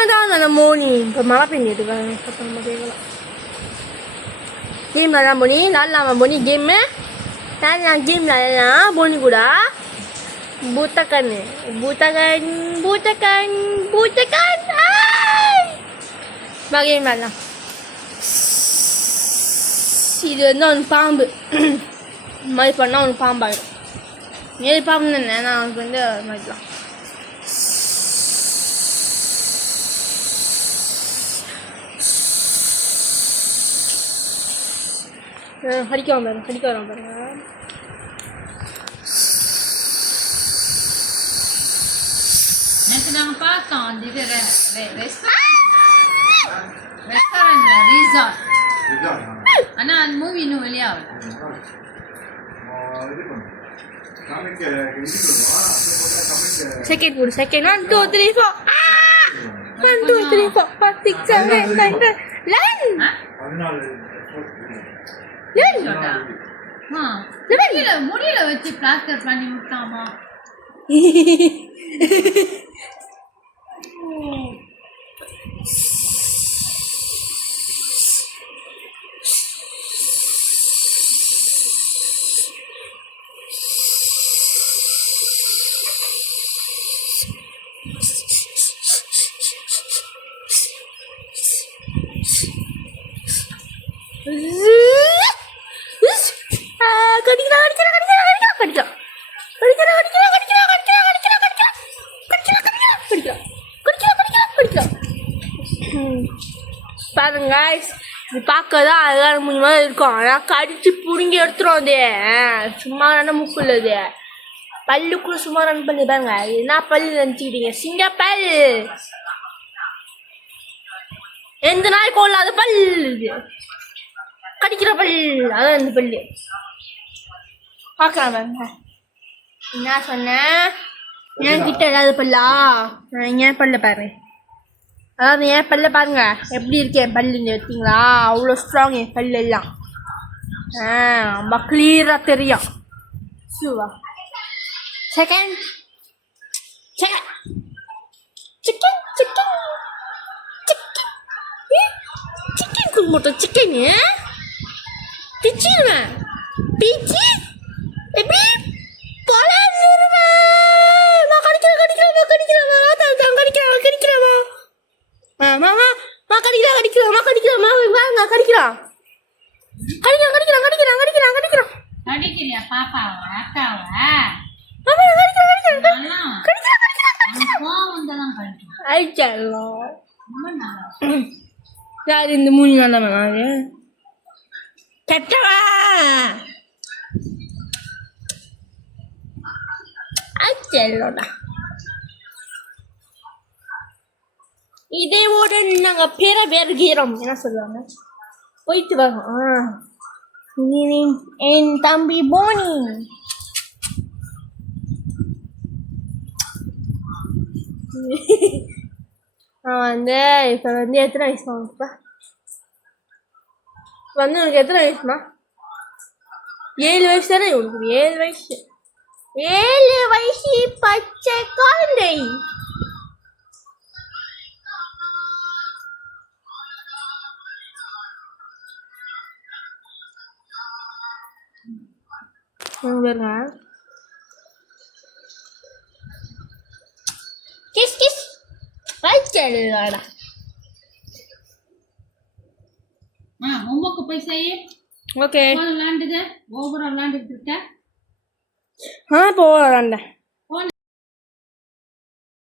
அதான் மோனி இப்போ மழை பெஞ்சிட்டு நம்ம கேட்கலாம் கேம் விளாடலாம் போனி விளாடலாமா போனி கேம்மு விளாடலாம் கேம் விளாடலாம் போனி கூட பூத்தக்கன் பூத்தக்கன் பூத்தக்கன் பூத்தக்கன் கேம் விளாடலாம் இது வந்து அவனுக்கு பாம்பு இந்த மாதிரி பண்ணால் அவனுக்கு பாம்பாயிடும் ஏழு பாம்பு தானே நான் அவனுக்கு வந்து மாதிரிலாம் கடிக்க வரோம் பாருங்க நேற்று நாங்கள் பார்த்தோம் அந்த இது ரெஸ்டாரண்ட்ல ரிசார்ட் ஆனா அந்த மூவி இன்னும் வெளியாகல செகண்ட் 1 2 3 4 1 2 3 4 5 6 7 8 9 முடியல வச்சு பிளாஸ்டர் பண்ணி விட்டாமா பாருங்க இது பார்க்கதான் அழகான மூஞ்சி மாதிரி இருக்கும் ஆனால் கடிச்சு பிடுங்கி எடுத்துரும் அது சும்மாரான மூக்கு உள்ளது பல்லுக்குள்ள சும்மாரான பல்லு பாருங்க என்ன பல்லு நினச்சிக்கிட்டீங்க சிங்கப்பல் எந்த நாளைக்கு இல்லாத பல் இது கடிக்கிற பல் அதான் இந்த பல்லு பார்க்கலாம் பாருங்க என்ன சொன்னேன் என் கிட்ட ஏதாவது பல்லா நான் ஏன் பல்ல பாரு அதாவது என் பல்ல பாருங்க எப்படி இருக்கு என் பல்லுங்க எடுத்தீங்களா அவ்வளோ ஸ்ட்ராங் என் பல்லு எல்லாம் ரொம்ப கிளியராக தெரியும் Siva second chicken chicken chicken chicken குடும்பம் சிக்கனு பிச்சிடுவேன் பிச்சி எப்படி கடிக்கிறியா பாப்பாவா அக்காவா யார் இந்த மூணு நாள் வேணாது கெட்டவா ஆச்சல்லோடா இதோட நாங்க பெறுகிறோம் என்ன சொல்லுவாங்க போயிட்டு வரோம் என் தம்பி போனி வந்து இப்போ வந்து எத்தனை வயசுமா இப்போ வந்து உனக்கு எத்தனை வயசுமா 7 வயசு தானே உனக்கு 7 வயசு பச்சை குழந்தை பாருங்க கிஸ் கிஸ் வச்சல்லுடா உமக்கு போய் செய்ய ஓகே விளாண்டுது ஓவரா விளாண்டுட்டு இருக்க போகலாண்டேன்